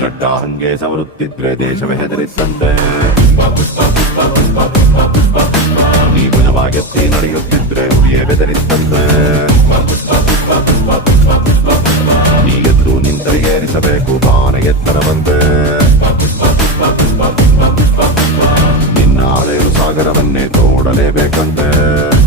ಗಡ್ಡ ಹಂಗೆ ಸವರುತ್ತಿದ್ರೆ ದೇಶವೇ ಹೆದರಿತ್ತಂತೆ. ನೀ ಗುಣವಾಗೆತ್ತಿ ನಡೆಯುತ್ತಿದ್ರೆ ಹುಲಿಯೇ ಬೆದರಿತ್ತಂತೆ. ನೀ ಎದ್ದು ನಿಂತರೆ ಏರಿಸಬೇಕು ಬಾನೆ ಎತ್ತರವಂತೆ. ನಿನ್ನ ಅಳೆಯಲು ಸಾಗರವನ್ನೇ ನೋಡಲೇಬೇಕಂತೆ.